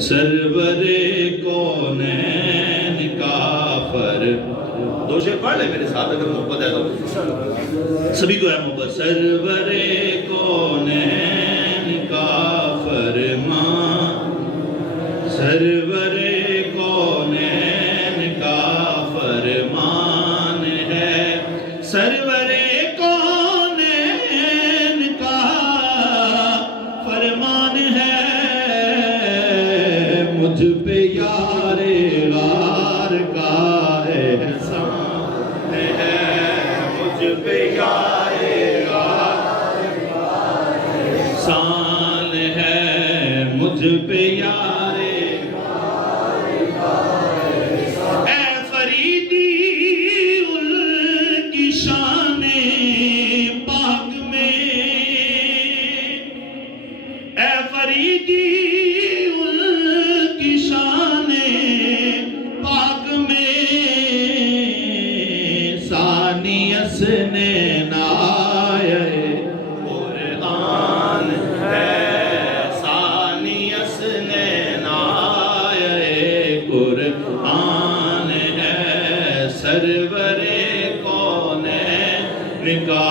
سرور کونین کافر. دو شعر پڑھ لے میرے ساتھ اگر محبت ہے تو سبھی کو ہے محبت. سرور کونین کا فرمان, سرور کونین کا فرمان ہے, سرور کونین کا فرمان ہے. مجھ پہ یار غار کا احسان ہے, مجھ پہ یار غار کا احسان ہے, مجھ پہ یار اے فریدی ان کی شان پاک میں, اے فریدی حسنین آئے قرآن ہے, ثانی حسنین آئے قرآن ہے. سرور کونین کا